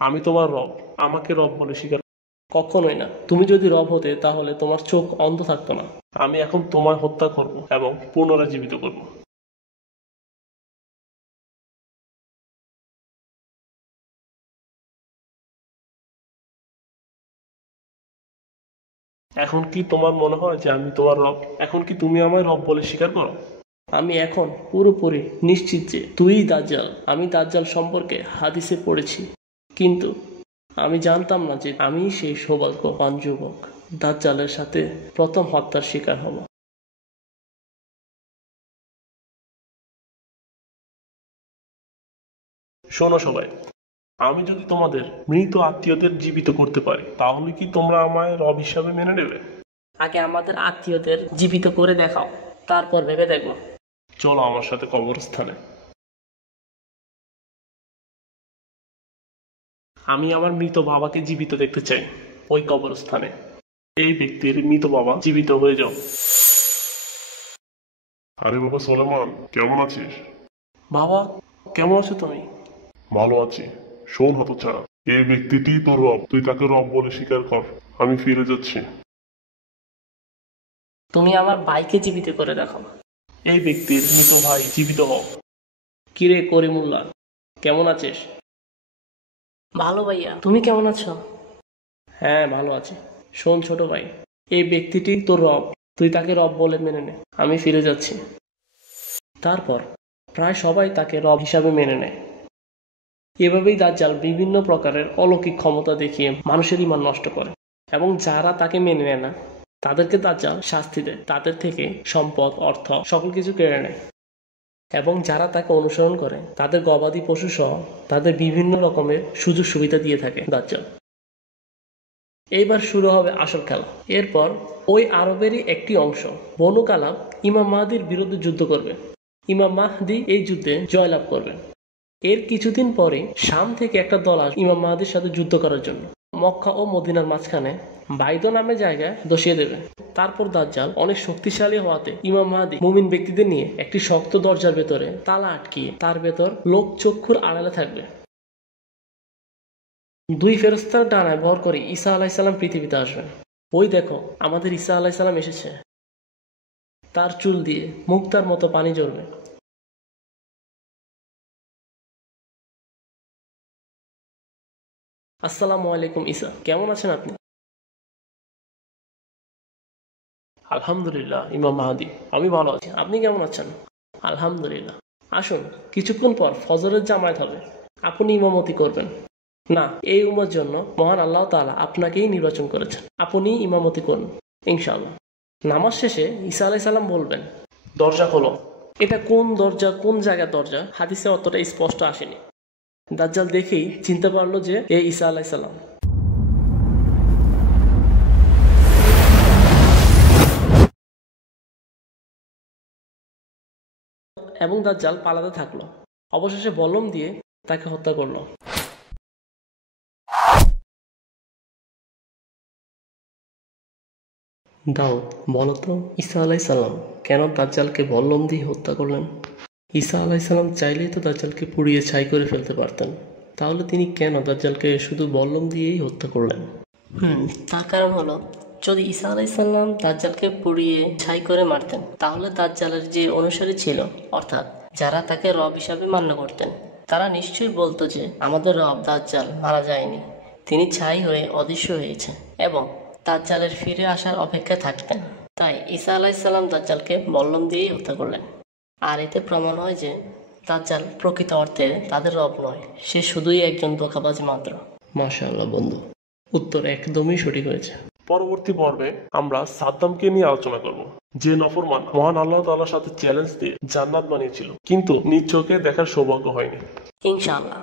আমি তোমার রব, আমাকে রব বলে স্বীকার। কখনোই না। তুমি যদি রব হতে তাহলে তোমার চোখ অন্ধ থাকতো না। আমি এখন তোমায় হত্যা করব এবং পুনরায় জীবিত করব। এখন কি তোমার মনে হয় যে আমি তোমার রব? এখন কি তুমি আমায় রব বলে স্বীকার করো? আমি এখন পুরোপুরি নিশ্চিত যে তুই দাজ্জাল। আমি দাজ্জাল সম্পর্কে হাদিসে পড়েছি, কিন্তু আমি জানতাম না যে আমি সেই সৌভাগ্যবান যুবক দাজ্জালের সাথে প্রথম হত্যার শিকার হব। শোনো সবাই, আমি যদি তোমাদের মৃত আত্মীয়দের জীবিত করতে পারি তাহলে কি তোমরা আমায় রব হিসাবে মেনে নেবে? আগে আমাদের আত্মীয়দের জীবিত করে দেখাও, তারপর ভেবে দেখব। চলো আমার সাথে কবরস্থানে। আমি আমার মৃত বাবাকে জীবিত দেখতে চাই ওই কবরস্থানে। এই ব্যক্তির মৃত বাবা জীবিত হয়ে যাও। আরে বাবা সোলেমান, কেমন আছিস? বাবা, কেমন আছো তুমি? ভালো আছি। শোন হতচ্ছাড়া, এই ব্যক্তিটি তোর রব, তুই তাকে রব বলে স্বীকার কর। আমি ফিরে যাচ্ছি। তুমি আমার ভাইকে জীবিত করে দেখাও। এই ব্যক্তির মৃত ভাই জীবিত হও। কিরে করিমুল্লাহ, কেমন আছিস? ভালো ভাইয়া, তুমি কেমন আছো? হ্যাঁ, ভালো আছি। শোন ছোট ভাই, এই ব্যক্তিটি তোর রব, তুই তাকে রব বলে মেনে নে। আমি ফিরে যাচ্ছি। তারপর প্রায় সবাই তাকে রব হিসাবে মেনে নেয়। এভাবেই দাজ্জাল বিভিন্ন প্রকারের অলৌকিক ক্ষমতা দেখিয়ে মানুষের ঈমান নষ্ট করে, এবং যারা তাকে মেনে নেয় না তাদেরকে দাজ্জাল শাস্তি দেয়, তাদের থেকে সম্পদ, অর্থ সকল কিছু কেড়ে নেয়। এবং যারা তাকে অনুসরণ করে তাদের গবাদি পশু সহ তাদের বিভিন্ন রকমের সুযোগ সুবিধা দিয়ে থাকে দাজ্জাল। এইবার শুরু হবে আসল খেলা। এরপর ওই আরবেরই একটি অংশ বনু কালাব ইমাম মাহদির বিরুদ্ধে যুদ্ধ করবে। ইমাম মাহদি এই যুদ্ধে জয়লাভ করবেন। এর কিছুদিন পরে শাম থেকে একটা দল আসবে ইমাম মাহদির সাথে যুদ্ধ করার জন্য। মক্কা ও মদিনার মাঝখানে বাইদ নামে জায়গায় বসিয়ে দেবে। তারপর দাজ্জাল অনেক শক্তিশালী হওয়াতে ইমাম মাহদি মুমিন ব্যক্তিদের নিয়ে একটি শক্ত দরজার ভেতরে তালা আটকিয়ে তার ভেতর লোক চক্ষুর আড়ালে থাকবে। দুই ফেরেশতার ডানায় ভর করে ঈসা আলাইসাল্লাম পৃথিবীতে আসবেন। ওই দেখো, আমাদের ঈসা আলাইসাল্লাম এসেছে। তার চুল দিয়ে মুক্তার মতো পানি ঝরবে। আসসালামু আলাইকুম ঈসা, কেমন আছেন আপনি? আলহামদুলিল্লাহ ইমাম মাহাদি, আমি ভালো আছি। আপনি কেমন আছেন? আলহামদুলিল্লাহ। আসুন, কিছুক্ষণ পর ফজরের জামায়াত হবে, আপনি ইমামতি করবেন। না, এই উম্মার জন্য মহান আল্লাহ তাআলা আপনাকেই নির্বাচন করেছেন। আপনি ইমামতি করুন ইনশাআল্লাহ। নামাজ শেষে ঈসা আলাইহিস সালাম বলবেন, দরজা খোলো। এটা কোন দরজা, কোন জায়গার দরজা হাদিসে অতটা স্পষ্ট আসেনি। দাজ্জাল দেখেই চিনতে পারলো যে এ ঈসা আলাইহিস সালাম। এবং দাজ্জাল পালাতে থাকলো। অবশেষে বল্লম দিয়ে তাকে হত্যা করলো। দাও বলো তো, ঈসা আলাইসাল্লাম কেন দাজ্জালকে বল্লম দিয়ে হত্যা করলেন? ঈসা আলাইসাল্লাম চাইলেই তো দাজ্জালকে পুড়িয়ে ছাই করে ফেলতে পারতেন। তাহলে তিনি কেন দাজ্জালকে শুধু বল্লম দিয়েই হত্যা করলেন? তার কারণ হলো, যদি ঈসা আলাইসাল্লাম দাজ্জালকে পুড়িয়ে ছাই করে মারতেন তাহলে দাজ্জালের যে অনুসারী ছিল, অর্থাৎ যারা তাকে রব হিসাবে মান্য করতেন, তারা নিশ্চয়ই বলতো যে আমাদের রব দাজ্জাল মারা যায়নি, তিনি ছাই হয়ে অদৃশ্য হয়েছে, এবং দাজ্জালের ফিরে আসার অপেক্ষায় থাকতেন। তাই ঈসা আলাইসাল্লাম দাজ্জালকে বল্লম দিয়েই হত্যা করলেন। আর এতে প্রমাণ হয় যে দাজ্জাল প্রকৃত অর্থে তাদের রব নয়, সে শুধুই একজন ধোঁকাবাজ মাত্র। মাশাআল্লাহ বন্ধু, উত্তর একদমই সঠিক হয়েছে। পরবর্তী পর্বে আমরা সাদ্দামকে নিয়ে আলোচনা করব, যে নফরমান মহান আল্লাহ তাআলার সাথে চ্যালেঞ্জ দিয়ে জান্নাত বানিয়েছিল, কিন্তু নিজ চোখে দেখার সৌভাগ্য হয়নি। ইনশাআল্লাহ।